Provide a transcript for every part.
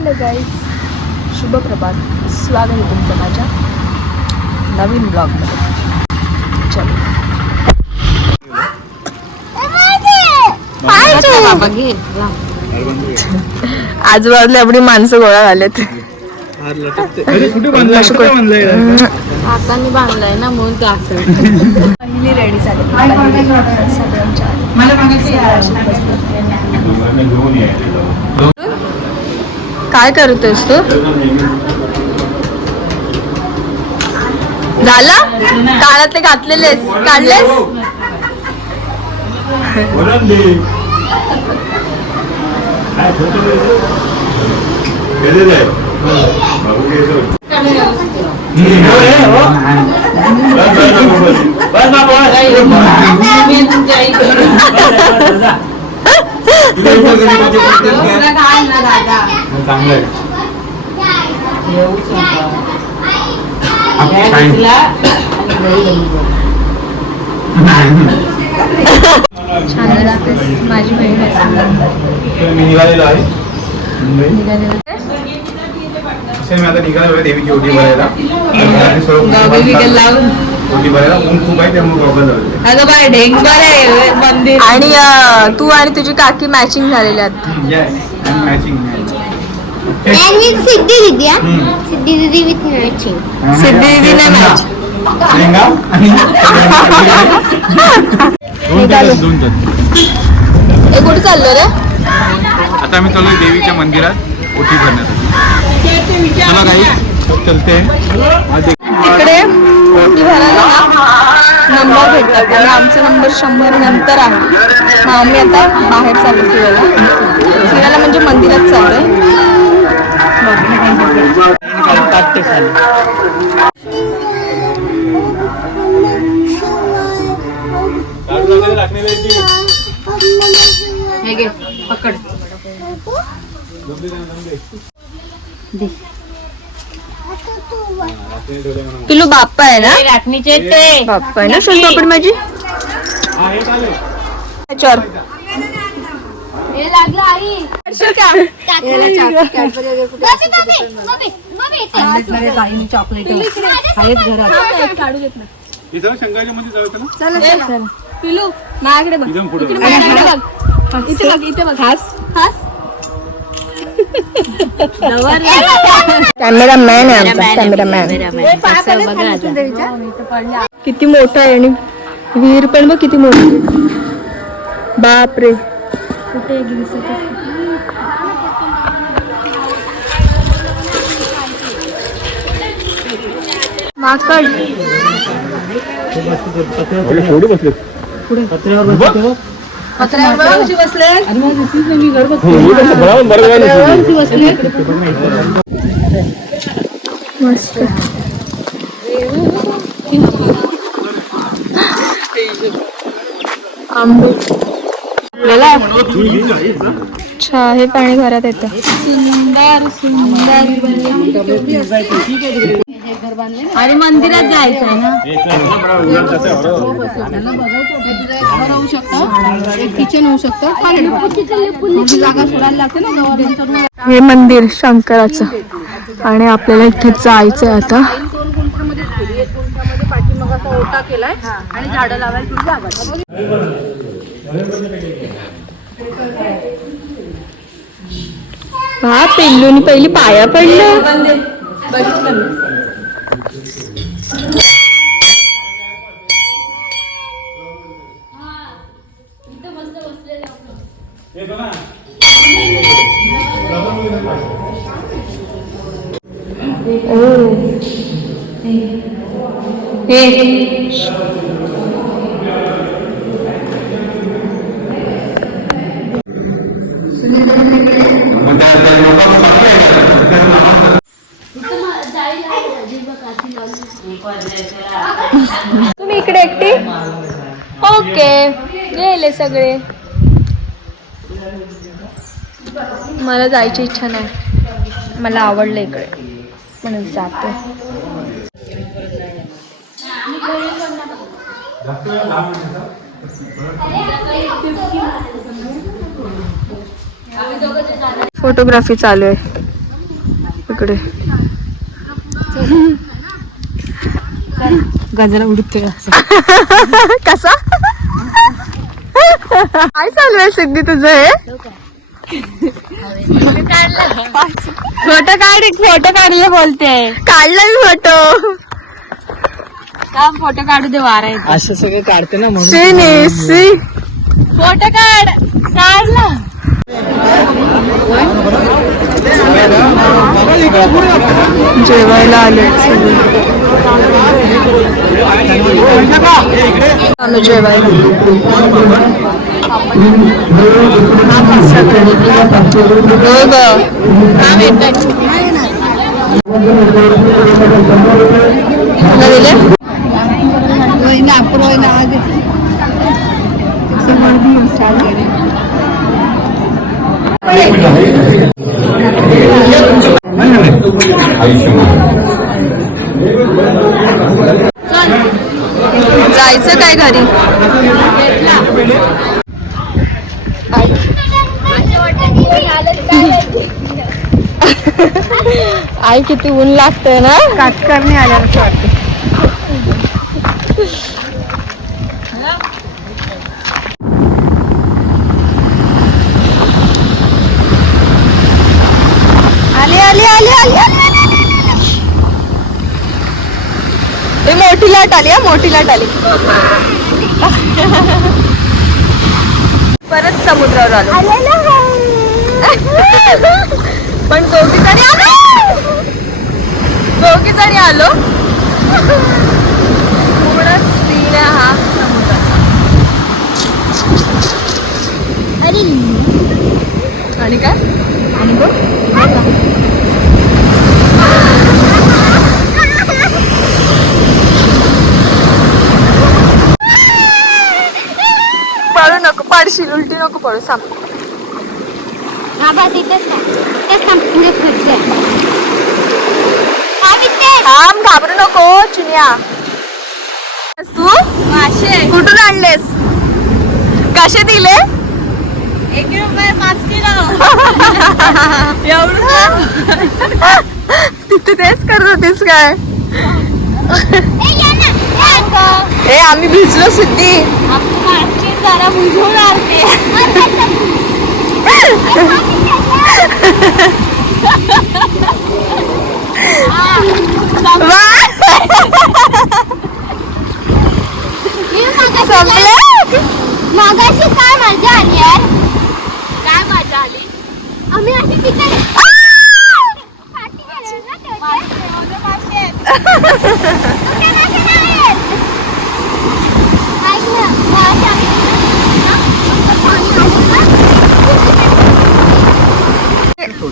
Hello guys, शुभ प्रभात. स्वागत आहे तुमचं माझ्या नवीन ब्लॉगमध्ये. चलो आजूबाजूला एवढी माणसं गोळा झालेत. हाताने बांधलाय ना म्हणून ते असं. पहिली रेडी झाली सगळ्यांच्या. काय करतोयस तू? झालं काळातले घातलेलेस काढलेस. माझी बहीण मी निघालेलो आहे मी आता निघालो देवीची ओटी भरायला. ओटी भरायला ऊन खूप आहे त्यामुळे आणि तू आणि तुझी काकी मॅचिंग झालेल्या आहेत. मॅचिंग सिद्धी दीदी सिद्धी दीदी विथ मॅचिंग. सिद्धी दीदीने मॅच. हे कुठे चाललो रे? आता आम्ही चाललोय देवीच्या मंदिरात ओटी भरण्यासाठी. चला काही चलते. तिकडे ओटी भरायला नंबर भेटतात आणि आमचा नंबर 100 नंतर आहे. मग आम्ही आता बाहेर चाललो फिरायला म्हणजे मंदिरात चाललोय. हे घे पकड. पिलू बाप्पा आहे ना? राखणीचे ते बाप्पा आहे ना शोध पापड माझी. चल हे लागलं आई चॉकलेट आहेत घरात. इथं शंकराच्या मध्ये जाऊ ना. पिलू माझ्याकडे बघ. इथे बघ. कॅमेरामॅन आहे आमचा. कॅमेरामॅन किती मोठा आहे आणि विहीर पण बघ किती मोठी. बाप रे. माकड मस्त. आंबे आपल्याला हे पाणी घरात येतं. आणि मंदिरात जायचं आहे ना. होऊ शकतं एक किचन होऊ शकतं. जागा सोडायला लागते ना. हे मंदिर शंकराचं आणि आपल्याला इथे जायचंय आता. 2 गुंठ्यामध्ये खोली, 1 गुंठ्यामध्ये पाठीमागे असा ओटा केलाय आणि झाडं लावायला थोडी जागा. हा पिल्लूनी पहिली पाया पडलं. तुम्ही इकडे एकटी? ओके गेले सगळे. मला जायची इच्छा नाही. मला आवडलं इकडे म्हणून जातो. फोटोग्राफी चालू आहे. इकडे. गजरा उडतोय कसा काय चालू आहे सिद्धी तुझं हे? फोटो काढले बोलते. काढला मी फोटो. का फोटो काढू दे वारा येतो. असं सगळे काढते ना म्हणून फोटो काढला. जेवायला आले सगळे. आम्ही जेवायला जायचं काय घरी. आई किती ऊन लागतंय ना. काटकारणी आल्यावर वाटतं. आली मोठी लाट आली. मोठी लाट आली. परत समुद्रावर आलो. पण दोघी जणी आलो. पूर्ण सीन आहे हा समुद्राचा. आणि काय आणि पळू नको. पडशील. उलटी नको पळू. सांग. थांब. घाबरू नको चिनिया. तू मासे कुठून आणलेस? कसे दिले? 1 रुपये 5 किलो. एवढं तिथे तेच करत होतीस काय? ए आम्ही भिजलो सिद्धी. जरा बुजवून आणते. मागाशी काय मजा आली यार. काय मजा आली. आम्ही अशी तिथे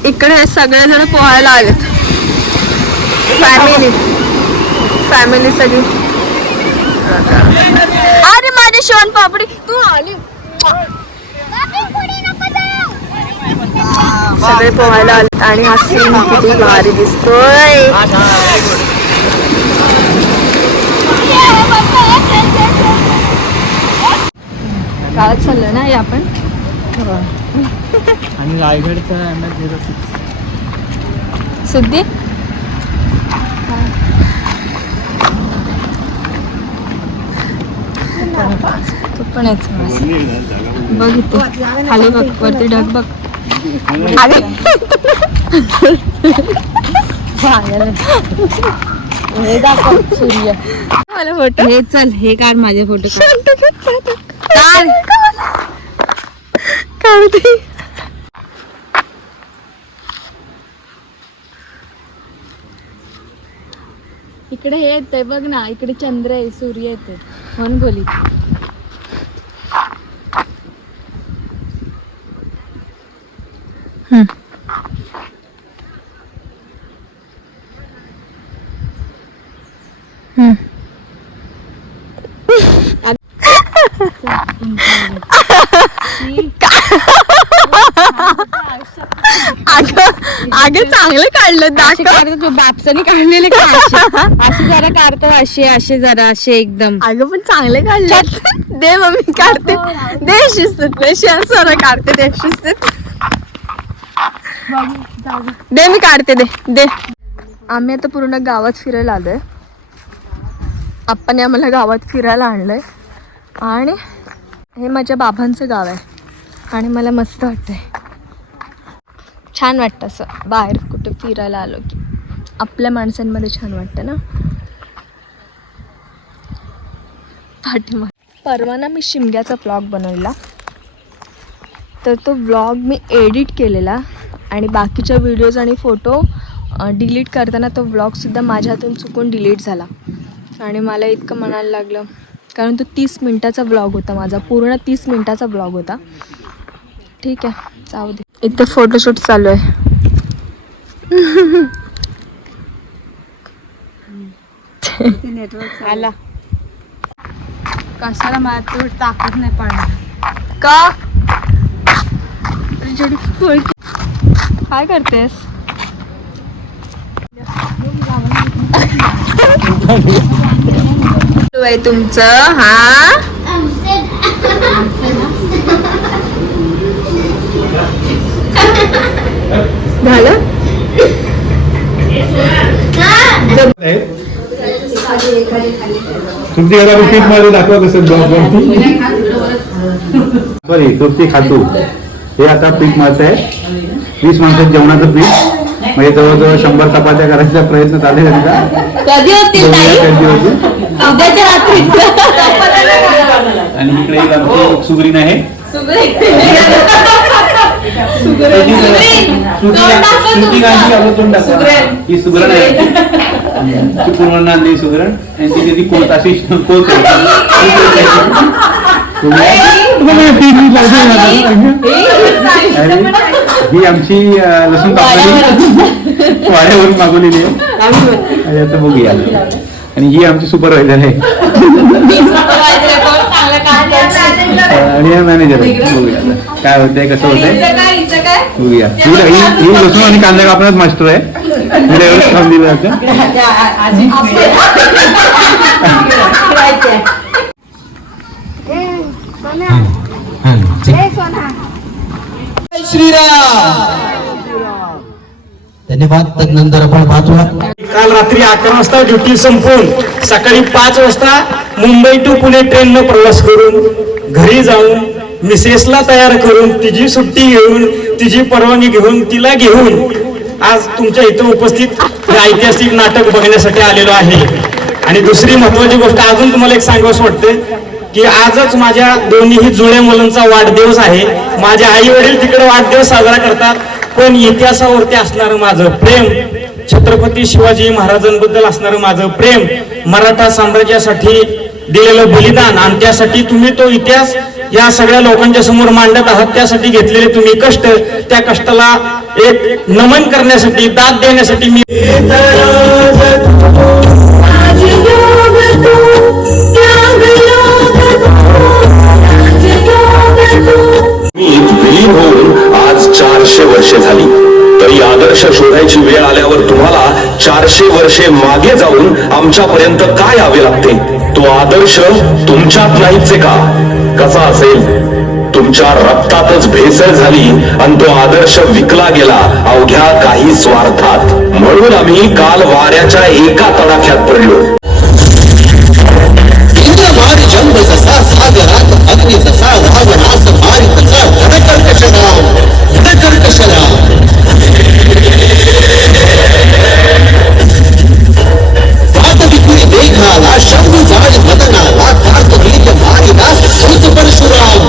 इकडे सगळेजण पोहायला आलेत. फॅमिली सगळी. अरे माझी शोन पापडी तू आली. सगळे पोहायला आले आणि हा सीन किती भारी दिसतोय. गावात चाललो ना आपण. आणि रायगडचा सिद्धी तू पण बघ इथे खाली बघ. वरती ढग बघ. हे दाखव सूर्य. मला फोटो हे चल हे काढ माझे फोटो काढते. इकडे हे येतंय बघ ना. इकडे चंद्र आहे सूर्य येते म्हणून बोली. आगे चांगलं काढलं. दाखव. बापसाने काढलेले का असे जरा काढतो. असे जरा असे एकदम. अगं पण चांगले काढले. दे मम्मी काढते. दे शिस्तीत. सोनं काढते. दे शिस्तीत. दे मी काढते दे. आम्ही आता पूर्ण गावात फिरायला आलोय. आप्पाने आम्हाला गावात फिरायला आणलंय आणि हे माझ्या बाबांचं गाव आहे आणि मला मस्त वाटतंय. छान वाटतं असं बाहेर कुठे फिरायला आलो की आपल्या माणसांमध्ये छान वाटतं ना. परवा ना मी शिमग्याचा व्लॉग बनवला तर तो व्लॉग मी एडिट केलेला आणि बाकीच्या व्हिडिओज आणि फोटो डिलीट करताना तो व्लॉगसुद्धा माझ्या हातून चुकून डिलीट झाला आणि मला इतकं म्हणायला लागलं कारण तो 30 मिनटाचा व्लॉग होता माझा. पूर्ण 30 मिनटाचा व्लॉग होता. ठीक आहे जाऊ दे. इथे फोटोशूट चालू आहे. नेटवर्क आला कशाला माझ्या ताकद नाही पडणार का काय करतेस? आहे तुमचं हा झालं. तुमची घरा पीठ मध्ये दाखवा कसं सॉरी तृप्ती खातू हे आता पीठ मारत आहे. 20 माणसात जेवणाचं पीठ म्हणजे जवळजवळ 100 चपात्या करायचा प्रयत्न चालू आहे त्यांचा. कधी होतील आणि इकडे आमची सुगरीन आहे. ही सुगरण आहे पूर्ण नांदी सुगरण आणि ती कोण अशी कोण ही आमची लसूण कापलेली वाड्यावरून मागवलेली आहे. आता बघूया. आणि ही आमची सुपरवायझर आहे आणि हे मॅनेजर आहे. बघूया काय होतंय कसं होतंय बघूया. ही लसूण आणि कांदा कापण्यात मास्टर आहे. हिला एवढंच काम दिलं जातं. धन्यवाद. तदनंतर आपण पाहतो काल रात्री 11 वाजता ड्युटी संपवून सकाळी 5 वाजता मुंबई टू पुणे ट्रेननं प्रवास करून घरी जाऊन मिसेसला तयार करून तिची सुट्टी घेऊन तिची परवानगी घेऊन तिला घेऊन आज तुमच्या इथं उपस्थित हे ऐतिहासिक नाटक बघण्यासाठी आलेलो आहे. आणि दुसरी महत्वाची गोष्ट अजून तुम्हाला एक सांगावंसं वाटते की आजच माझ्या दोन्हीही जुळ्या मुलांचा वाढदिवस आहे. माझे आई वडील तिकडे वाढदिवस साजरा करतात पण इतिहासावरती असणारं माझं प्रेम, छत्रपती शिवाजी महाराजांबद्दल असणारं माझं प्रेम, मराठा साम्राज्यासाठी दिलेलं बलिदान आणि त्यासाठी तुम्ही तो इतिहास या सगळ्या लोकांच्या समोर मांडत आहात त्यासाठी घेतलेले तुम्ही कष्ट, त्या कष्टाला एक नमन करण्यासाठी दाद देण्यासाठी मी विलीन होऊन आज 400 वर्षे झाली तरी आदर्श शोधायची वेळ आल्यावर तुम्हाला 400 वर्षे मागे जाऊन आमच्यापर्यंत काय यावे लागते. तो आदर्श तुमच्यात नाहीच का? कसा असेल? तुमच्या रक्तातच भेसळ झाली आणि तो आदर्श विकला गेला अवघ्या काही स्वार्थात. म्हणून आम्ही काल वाऱ्याच्या एका तडाख्यात पडलो. जन्म जसा सागरात अग्नी जसा रावणास मारी तसा धनकर्कशरा वादविपुरी मेघाला शंभू जाळ मदनाला कार्तवीर्य मारिला सूत परशुराम.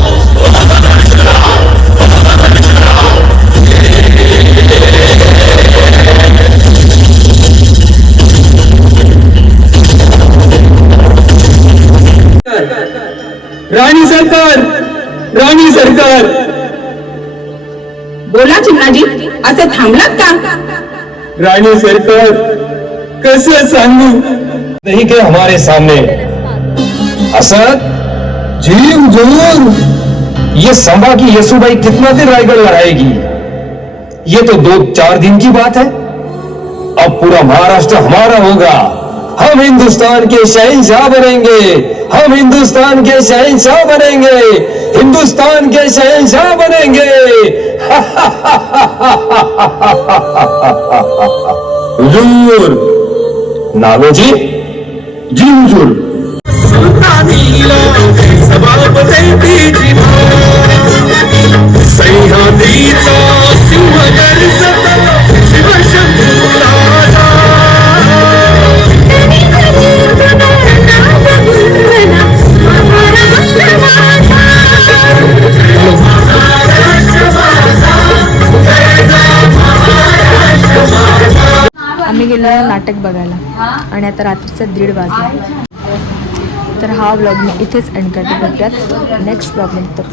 राणी सरकार, राणी सरकार. बोला चिमणाजी असे थांबलात का? रानी सरकार कैसे सांगू नहीं के हमारे सामने असद जीव जोर ये संभा की यसुबाई कितना दिन रायगढ़ लड़ाएगी? ये तो 2-4 दिन की बात है. अब पूरा महाराष्ट्र हमारा होगा. हम हिंदुस्तान के शहंशाह बनेंगे. हम हिंदुस्तान के शहंशाह बनेंगे. हिंदुस्तान के शहंशाह बनेंगे. हुजूर नानोजी जी हुजूर आम्ही गेलो नाटक बघायला आणि आता रात्रीचा 1:30 वाजला. तर हा व्लॉग मी इथेच एंड करते. भेटूयात नेक्स्ट व्लॉग मध्ये.